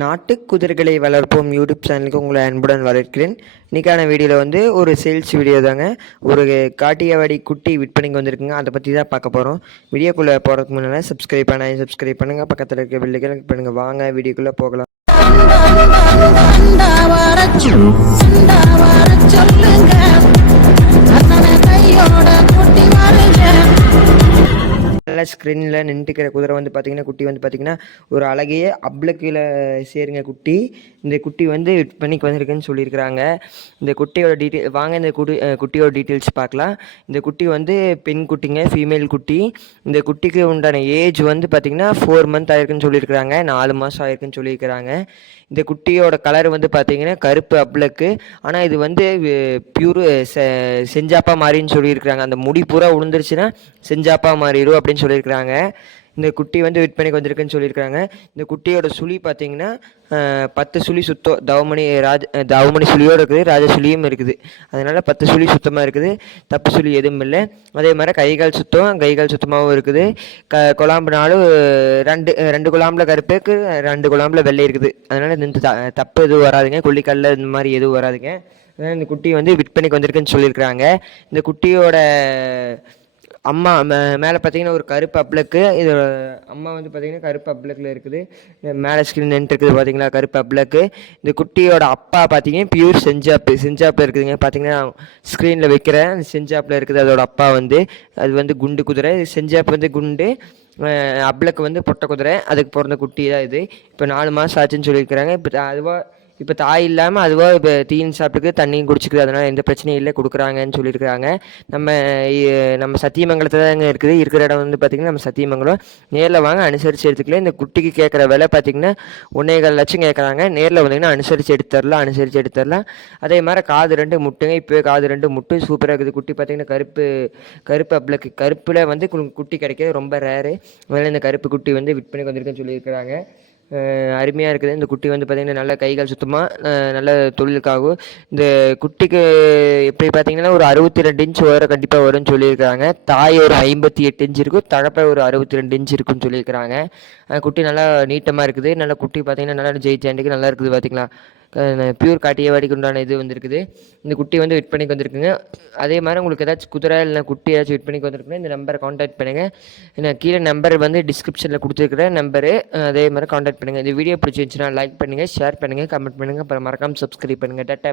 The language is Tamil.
நாட்டு குதிரைகளை வளர்ப்போம் யூடியூப் சேனலுக்கு உங்களை அன்புடன் வரவேற்கிறேன். இன்றைக்கான வீடியோவில் வந்து ஒரு சேல்ஸ் வீடியோ தாங்க. ஒரு காட்டியவாடி குட்டி விற்பனைக்கு வந்திருக்குங்க. அதை பற்றி தான் பார்க்க போகிறோம் வீடியோக்குள்ளே போகிறதுக்கு முன்னால் சப்ஸ்கிரைப் பண்ண சப்ஸ்கிரைப் பண்ணுங்கள் பக்கத்தில் இருக்க பில்லுக்கு பண்ணுங்கள் வாங்க வீடியோக்குள்ளே போகலாம். சொல்லுங்க. நல்ல ஸ்க்ரீனில் நின்றுக்கிற குதிரை வந்து பார்த்திங்கன்னா குட்டி வந்து பார்த்திங்கன்னா ஒரு அழகிய அப்ளக்கில் சேருங்க குட்டி. இந்த குட்டி வந்து விற்பனைக்கு வந்திருக்குன்னு சொல்லியிருக்கிறாங்க. இந்த குட்டியோட டீட்டெயில் வாங்க இந்த குட்டி குட்டியோட டீட்டெயில்ஸ் பார்க்கலாம். இந்த குட்டி வந்து பெண் குட்டிங்க ஃபீமேல் குட்டி. இந்த குட்டிக்கு உண்டான ஏஜ் வந்து பார்த்திங்கன்னா ஃபோர் மந்த் ஆயிருக்குன்னு சொல்லியிருக்கிறாங்க. நாலு மாதம் ஆயிருக்குன்னு சொல்லியிருக்கிறாங்க. இந்த குட்டியோட கலர் வந்து பார்த்திங்கன்னா கருப்பு அப்ளக்கு ஆனால் இது வந்து பியூர் செஞ்சாப்பா மாறின்னு சொல்லியிருக்கிறாங்க. அந்த முடி பூரா விழுந்துருச்சுன்னா செஞ்சாப்பா மாறிடும் அப்படின்னு சொல்லியிருக்கிறாங்க. இந்த குட்டி வந்து விற்பனைக்கு வந்திருக்குன்னு சொல்லியிருக்கிறாங்க. இந்த குட்டியோட சுழி பார்த்தீங்கன்னா பத்து சுழி சுத்தம் தவமணி ராஜ தவமணி சுழியோடு இருக்குது ராஜ சுழியும் இருக்குது. அதனால் பத்து சுழி சுத்தமாக இருக்குது. தப்பு சுழி எதுவும் இல்லை. அதே மாதிரி கைகால் சுத்தம் கைகால் சுத்தமாகவும் இருக்குது. க குழாம்புனாலும் ரெண்டு ரெண்டு குழாம்புல கருப்புக்கு ரெண்டு குழாம்புல வெள்ளை இருக்குது. அதனால் இந்த த- தப்பு எதுவும் வராதுங்க. கொல்லிக்கல்ல இந்த மாதிரி எதுவும் வராதுங்க. அதனால் இந்த குட்டி வந்து விற்பனைக்கு வந்திருக்குன்னு சொல்லியிருக்கிறாங்க. இந்த குட்டியோட அம்மா மே மேலே பார்த்தீங்கன்னா ஒரு கருப்பு அப்ளக்கு. இது அம்மா வந்து பார்த்தீங்கன்னா கருப்பு அப்ளக்கில் இருக்குது. இந்த மேலே ஸ்க்ரீன் நின்று இருக்குது பார்த்தீங்களா கருப்பு அப்ளக்கு. இந்த குட்டியோட அப்பா பார்த்தீங்கன்னா பியூர் செஞ்சாப்பு செஞ்சாப்பில் இருக்குதுங்க. பார்த்தீங்கன்னா ஸ்க்ரீனில் வைக்கிறேன். அந்த செஞ்சாப்பில் இருக்குது அதோட அப்பா வந்து. அது வந்து குண்டு குதிரை. செஞ்சாப்பு வந்து குண்டு. அப்ளக்கு வந்து பொட்டை குதிரை. அதுக்கு பிறந்த குட்டி தான் இது. இப்போ நாலு மாதம் ஆச்சுன்னு சொல்லியிருக்கிறாங்க. இப்போ அதுவாக இப்போ தாய் இல்லாமல் அதுவாக இப்போ தீனி சாப்பிட்டுக்கு தண்ணியும் குடிச்சிக்குது அதனால் எந்த பிரச்சனையும் இல்லை கொடுக்குறாங்கன்னு சொல்லியிருக்கிறாங்க நம்ம நம்ம சத்தியமங்கலத்தில் தாங்க இருக்குது. இருக்கிற இடம் வந்து பார்த்திங்கன்னா நம்ம சத்தியமங்கலம். நேரில் வாங்க அனுசரித்து எடுத்துக்கல இந்த குட்டிக்கு கேட்குற விலை பார்த்திங்கன்னா ஒன்றேகால் லட்சம் கேட்குறாங்க நேரில் வந்தீங்கன்னா அனுசரித்து எடுத்து தரலாம் அனுசரித்து எடுத்து தரலாம். அதே மாதிரி காது ரெண்டு முட்டுங்க. இப்போ காது ரெண்டு முட்டு. சூப்பராக இருக்குது. குட்டி பார்த்திங்கன்னா கருப்பு கருப்பு அப்ளக்கு கருப்பில் வந்து கு- குட்டி கிடைக்கிறது ரொம்ப ரேரு அதனால் இந்த கருப்பு குட்டி வந்து விற்பனைக்கு வந்திருக்குன்னு சொல்லியிருக்கிறாங்க. அருமையாக இருக்குது. இந்த குட்டி வந்து பார்த்திங்கன்னா நல்ல கைகள் சுத்தமாக நல்ல தொழிலுக்காகும் இந்த குட்டிக்கு எப்படி பார்த்தீங்கன்னா ஒரு அறுபத்தி ரெண்டு இன்ச் உயரம் கண்டிப்பாக வரும்னு சொல்லியிருக்கிறாங்க. தாய் ஒரு ஐம்பத்தி எட்டு இன்ச் இருக்கும் தகப்பை ஒரு அறுபத்தி ரெண்டு இன்ச் இருக்குன்னு சொல்லியிருக்கிறாங்க குட்டி நல்லா நீட்டமாக இருக்குது. நல்லா குட்டி பார்த்தீங்கன்னா நல்லா ஜெயிச்சாண்டிக்கு நல்லா இருக்குது பார்த்தீங்களா பியூர் காட்டியவாடிக்கு உண்டான இது வந்திருக்குது. இந்த குட்டி வந்து விற்பனைக்கு வந்திருக்குங்க. அதே மாதிரி உங்களுக்கு ஏதாச்சும் குதிரை இல்லை குட்டி ஏதாச்சும் விற்பனைக்கு வந்திருக்குன்னா இந்த நம்பரை காண்டாக்ட் பண்ணுங்கள் நான் கீழே நம்பர் வந்து டிஸ்கிரிப்ஷனில் கொடுத்துருக்குற நம்பரு அதே மாதிரி காண்டாக்ட் பண்ணுங்கள் இந்த வீடியோ பிடிச்சிருந்துச்சுன்னா லைக் பண்ணுங்கள் ஷேர் பண்ணுங்கள் கமெண்ட் பண்ணுங்கள் அப்புறம் மறக்காமல் சப்ஸ்கிரைப் பண்ணுங்கள் டட்டா